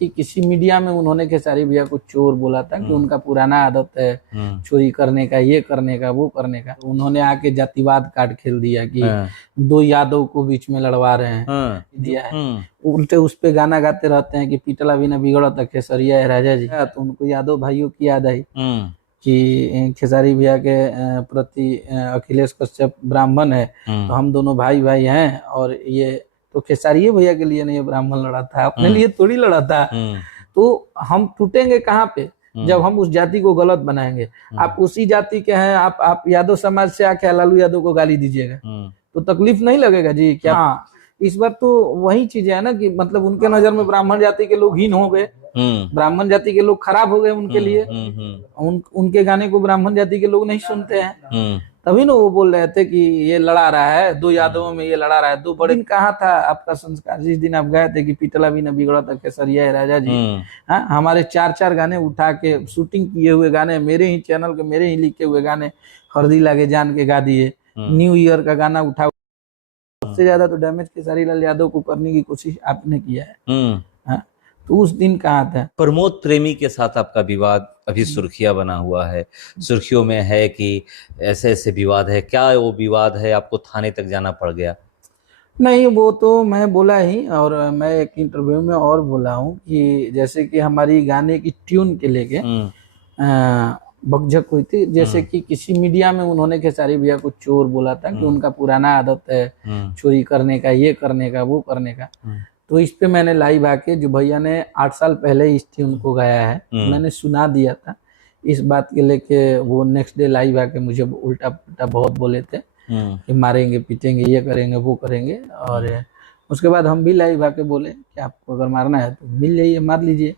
कि किसी मीडिया में उन्होंने खेसारी भैया को चोर बोला था कि उनका पुराना आदत है चोरी करने का, ये करने का, वो करने का। उन्होंने आके जातिवाद कार्ड खेल दिया कि दो यादव को बीच में लड़वा रहे हैं, दिया है। उल्टे उस पे गाना गाते रहते हैं कि पीटला भी न बिगड़ता खेसरिया है राजा जी। तो उनको यादव भाइयों की याद आई कि खेसारी भैया के प्रति अखिलेश कश्यप ब्राह्मण है तो हम दोनों भाई भाई हैं, और ये तो खेसारी भैया के लिए नहीं ब्राह्मण लड़ा था, अपने लिए थोड़ी लड़ा था। तो हम टूटेंगे कहाँ पे? जब हम उस जाति को गलत बनाएंगे। आप उसी जाति के हैं, आप यादव समाज से आके लालू यादव को गाली दीजिएगा तो तकलीफ नहीं लगेगा जी क्या? हाँ, इस बार तो वही चीज है ना कि मतलब उनके नजर में ब्राह्मण जाति के लोग हीन हो गए, ब्राह्मण जाति के लोग खराब हो गए उनके लिए। उनके गाने को ब्राह्मण जाति के लोग नहीं सुनते हैं, तभी ना वो बोल रहे थे कि ये लड़ा रहा है, दो यादवों में ये लड़ा रहा है। दो बड़े दिन कहाँ था आपका संस्कार जिस दिन आप गए थे कि पीटला भी न बिगड़ा था खेसरिया है राजा जी। हाँ, हमारे 4-4 गाने उठा के शूटिंग किए हुए गाने, मेरे ही चैनल के मेरे ही लिखे हुए गाने हरदी लागे जान के गा दिए। न्यू ईयर का गाना उठा, सबसे ज्यादा तो डैमेज खेसारी लाल यादव को करने की कोशिश आपने किया है। हाँ, तो उस दिन कहाँ था? प्रमोद प्रेमी के साथ आपका विवाद अभी सुर्खियां बना हुआ है, सुर्खियों में है कि ऐसे ऐसे विवाद है। क्या वो विवाद है, आपको थाने तक जाना पड़ गया? नहीं, वो तो मैं बोला ही, और मैं एक इंटरव्यू में और बोला हूँ कि जैसे कि हमारी गाने की ट्यून के लेके बकझक हुई थी। जैसे कि किसी मीडिया में उन्होंने खेसारी भैया को चोर बोला था कि उनका पुराना आदत है चोरी करने का, ये करने का, वो करने का। तो इस पे मैंने लाइव आके, जो भैया ने 8 साल पहले इस ट्यून को गाया है, मैंने सुना दिया था। इस बात के लेके वो नेक्स्ट डे लाइव आके मुझे उल्टा पुल्टा बहुत बोले थे कि मारेंगे, पीटेंगे, ये करेंगे, वो करेंगे। और उसके बाद हम भी लाइव आके बोले कि आपको अगर मारना है तो मिल जाइए, मार लीजिए।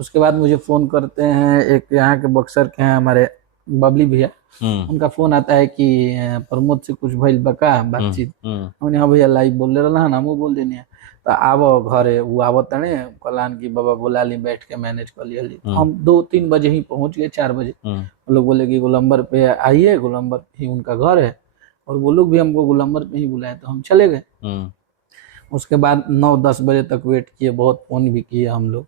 उसके बाद मुझे फोन करते हैं, एक यहाँ के बक्सर के हैं हमारे बबली भैया, उनका फोन आता है कि प्रमोद से कुछ भइल बका बातचीत। हमने हाँ भैया लाइव बोल रहा ना, वो बोल देने तो आवो घरे। वो आवत तने कलान की बाबा बोला ली, बैठ के मैनेज कर लिया। हम 2-3 बजे ही पहुंच गए, 4 बजे। वो लोग बोले कि गोलंबर पे आइए, गोलंबर ही उनका घर है, और वो लोग भी हमको गोलंबर पे ही बुलाए, तो हम चले गए। उसके बाद 9-10 बजे तक वेट किए, बहुत फोन भी किए हम लोग,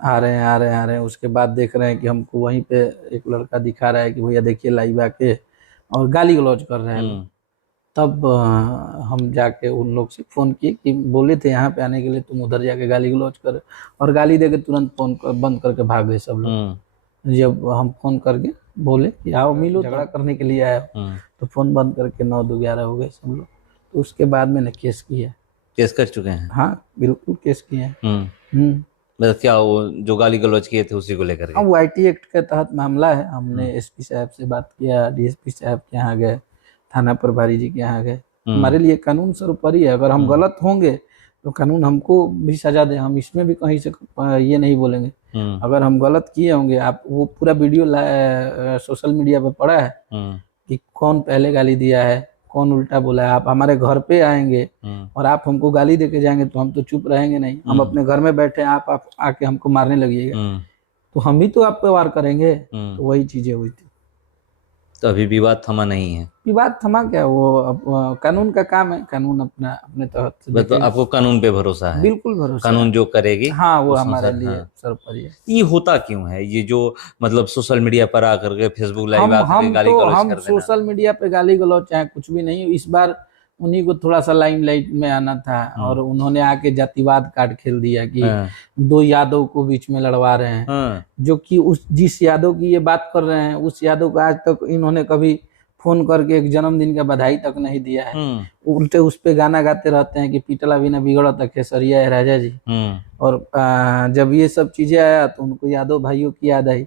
आ रहे हैं, आ रहे हैं, आ रहे हैं। उसके बाद देख रहे हैं कि हमको वहीं पे एक लड़का दिखा रहा है कि भैया देखिए लाइव आके, और गाली गलौज कर रहे हैं। तब हम जाके उन लोग से फोन किए कि बोले थे यहाँ पे आने के लिए, तुम उधर जाके गाली गलौज कर, और गाली देके तुरंत फोन बंद करके भाग गए सब लोग। जब हम फोन करके बोले कि आओ मिलो, झगड़ा करने के लिए आए, तो फोन बंद करके 9-11 हो गए सब लोग। तो उसके बाद मैंने केस किया। केस कर चुके हैं? हाँ बिल्कुल केस किया है। मतलब क्या वो जो गाली गलौज किए थे उसी को लेकर? हाँ, वो IT एक्ट के तहत मामला है। हमने SP साहब से बात किया, DSP साहब के यहाँ गए, थाना प्रभारी जी के यहाँ गए। हमारे लिए कानून सर्वोपरि है। अगर हम गलत होंगे तो कानून हमको भी सजा दे, हम इसमें भी कहीं से ये नहीं बोलेंगे। अगर हम गलत किए होंगे, आप वो पूरा वीडियो सोशल मीडिया पे पड़ा है कि कौन पहले गाली दिया है, कौन उल्टा बोला है। आप हमारे घर पे आएंगे और आप हमको गाली देके जाएंगे तो हम तो चुप रहेंगे नहीं। हम अपने घर में बैठे, आप आके हमको मारने लगिएगा तो हम ही तो आप पे वार करेंगे। तो वही चीजें हुई थी। तो अभी विवाद थमा नहीं है? विवाद थमा क्या, वो कानून का काम है, कानून अपना अपने तहत से। तो आपको कानून पे भरोसा है? बिल्कुल भरोसा। कानून जो करेगी, हाँ, वो हमारे लिए सर्वोपरि है। ये होता क्यों है ये जो मतलब सोशल मीडिया पर आकर के, फेसबुक लाइव आकर के गाली गलौज कर देना? सोशल मीडिया पे गाली गलौज चाहे कुछ भी नहीं, इस बार उन्हीं को थोड़ा सा लाइमलाइट में आना था, और उन्होंने आके जातिवाद कार्ड खेल दिया कि दो यादव को बीच में लड़वा रहे हैं। जो कि जिस यादव की ये बात कर रहे हैं, उस यादव को आज तक इन्होंने कभी फोन करके एक जन्मदिन का बधाई तक नहीं दिया है। उल्टे उस पे गाना गाते रहते हैं कि पीटला भी न बिगड़ा था खेसरिया है राजा जी। और जब ये सब चीजें आया तो उनको यादव भाइयों की याद आई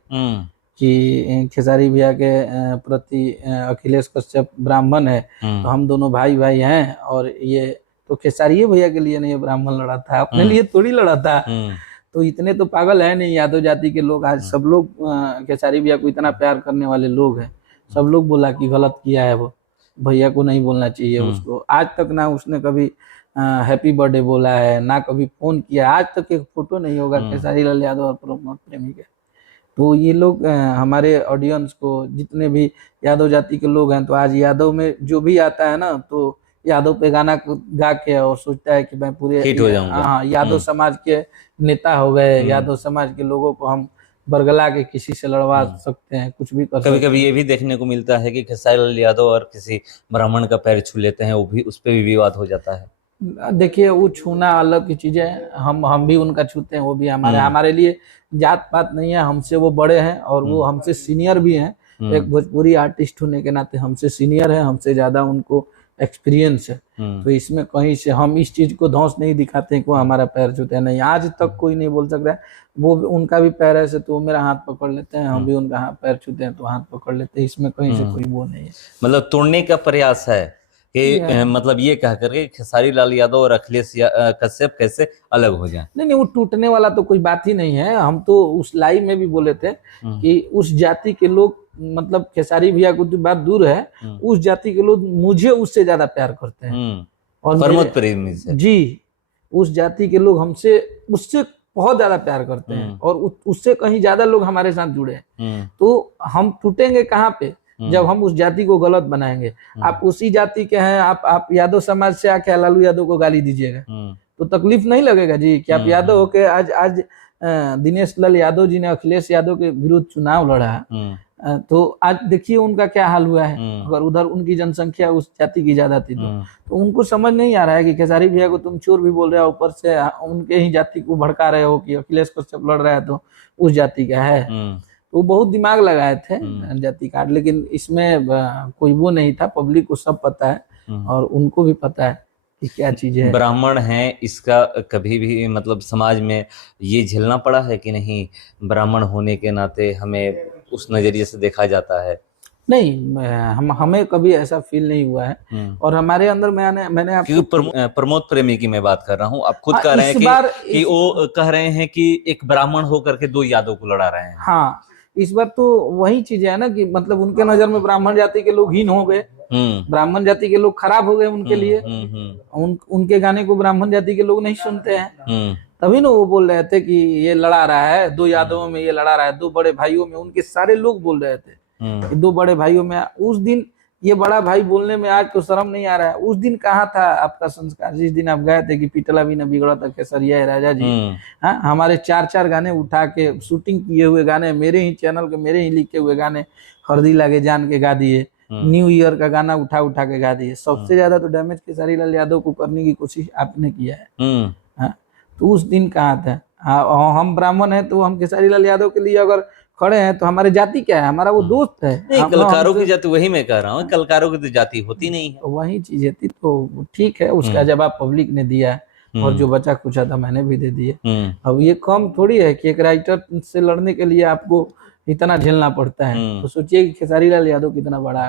कि खेसारी भैया के प्रति अखिलेश कश्यप ब्राह्मण है तो हम दोनों भाई भाई हैं, और ये तो खेसारी भैया के लिए नहीं ब्राह्मण लड़ा था, अपने लिए थोड़ी लड़ा था। तो इतने तो पागल है नहीं यादव जाति के लोग। आज सब लोग खेसारी भैया को इतना प्यार करने वाले लोग हैं, सब लोग बोला कि गलत किया है, वो भैया को नहीं बोलना चाहिए उसको। आज तक ना उसने कभी हैप्पी बर्थडे बोला है, ना कभी फोन किया। आज तक एक फोटो नहीं होगा खेसारी लाल यादव और प्रमोद प्रेमी के। तो ये लोग हमारे ऑडियंस को, जितने भी यादव जाति के लोग हैं, तो आज यादव में जो भी आता है ना, तो यादव पे गाना गा के और सोचता है कि मैं पूरे हिट हो जाऊंगा। हाँ यादव समाज के नेता हो गए, यादव समाज के लोगों को हम बरगला के किसी से लड़वा सकते हैं, कुछ भी कर कभी सकते कभी ये भी देखने को मिलता है कि खेसारी लाल यादव और किसी ब्राह्मण का पैर छू लेते हैं, वो भी उस पर भी विवाद हो जाता है। हैं। देखिए वो छूना अलग की चीज है, हम भी उनका छूते हैं, वो भी हमारे लिए जात पात नहीं है, हमसे वो बड़े हैं और वो हमसे सीनियर भी हैं। एक भोजपुरी आर्टिस्ट होने के नाते हमसे सीनियर है, हमसे ज्यादा उनको एक्सपीरियंस है। तो इसमें कहीं से हम इस चीज को धौंस नहीं दिखाते हैं कि वो हमारा पैर छूते हैं, नहीं, आज तक कोई नहीं बोल सकता है। वो उनका भी पैर ऐसे तो वो मेरा हाथ पकड़ लेते हैं, हम भी उनका पैर छूते हैं तो हाथ पकड़ लेते हैं, इसमें कहीं से कोई वो नहीं है। मतलब तोड़ने का प्रयास है कि मतलब ये कह करके खेसारी लाल यादव और अखिलेश कश्यप कैसे अलग हो जाएं। नहीं, वो टूटने वाला तो कोई बात ही नहीं है। हम तो उस लाइव में भी बोले थे कि उस जाति के लोग, मतलब खेसारी भैया को तो बात दूर है, उस जाति के लोग मुझे उससे ज्यादा प्यार करते हैं और प्रमोद प्रेमी से जी, उस जाति के लोग हमसे उससे बहुत ज्यादा प्यार करते हैं और उससे कहीं ज्यादा लोग हमारे साथ जुड़े हैं। तो हम टूटेंगे कहाँ पे, जब हम उस जाति को गलत बनाएंगे। आप उसी जाति के हैं, आप यादव समाज से आके लालू यादव को गाली दीजिएगा तो तकलीफ नहीं लगेगा जी कि आप यादव होके आज दिनेश लाल यादव जी ने अखिलेश यादव के विरुद्ध चुनाव लड़ा, तो आज देखिए उनका क्या हाल हुआ है। अगर उधर उनकी जनसंख्या उस जाति की ज्यादा थी तो उनको समझ नहीं आ रहा है कि खेसारी भैया को तुम चोर भी बोल रहे हो, ऊपर से उनके ही जाति को भड़का रहे हो कि अखिलेश कश्यप लड़ रहा है तो उस जाति का है। तो बहुत दिमाग लगाए थे जाति कार्ड, लेकिन इसमें कोई वो नहीं था। पब्लिक को सब पता है और उनको भी पता है कि क्या चीज है। ब्राह्मण है, इसका कभी भी मतलब समाज में ये झेलना पड़ा है कि नहीं, ब्राह्मण होने के नाते हमें उस नजरिए से देखा जाता है? नहीं, हमें कभी ऐसा फील नहीं हुआ है और हमारे अंदर मैंने आपको प्रमोद प्रेमी की मैं बात कर रहा हूँ। आप खुद कह रहे हैं कि वो कह रहे हैं कि एक ब्राह्मण होकर के दो यादव को लड़ा रहे हैं। हाँ, इस बार तो वही चीज है ना कि मतलब उनके नजर में ब्राह्मण जाति के लोग हीन हो गए, ब्राह्मण जाति के लोग खराब हो गए उनके लिए। उनके गाने को ब्राह्मण जाति के लोग नहीं सुनते हैं, तभी ना वो बोल रहे थे कि ये लड़ा रहा है, दो यादवों में ये लड़ा रहा है, दो बड़े भाइयों में। उनके सारे लोग बोल रहे थे कि दो बड़े भाइयों में। उस दिन ये बड़ा भाई बोलने में आज तो शर्म नहीं आ रहा है। उस दिन कहाँ था आपका संस्कार, जिस दिन आप गए थे कि पीटला भी न बिगड़ा था केसरिया है राजा जी। हाँ, हमारे 4-4 गाने उठा के शूटिंग किए हुए गाने, मेरे ही चैनल के मेरे ही लिखे हुए गाने हरदी लागे जान के गा दिए, न्यू ईयर का गाना उठा उठा के गा दिए। सबसे ज्यादा तो डैमेज खेसारी लाल यादव को करने की कोशिश आपने किया है। हाँ, तो उस दिन कहाँ था। हम ब्राह्मण है तो हम खेसारी लाल यादव के लिए अगर खड़े हैं तो हमारे जाति क्या है, हमारा वो दोस्त है। नहीं, कलाकारों की जाति, वही मैं कह रहा हूँ, कलाकारों की तो जाति होती नहीं है। तो वही चीजें थी, तो ठीक है, उसका जवाब पब्लिक ने दिया और जो बचा कुचा था मैंने भी दे दिए। अब ये कम थोड़ी है कि एक राइटर से लड़ने के लिए आपको इतना झेलना पड़ता है। तो सोचिए कि खेसारी लाल यादव कितना बड़ा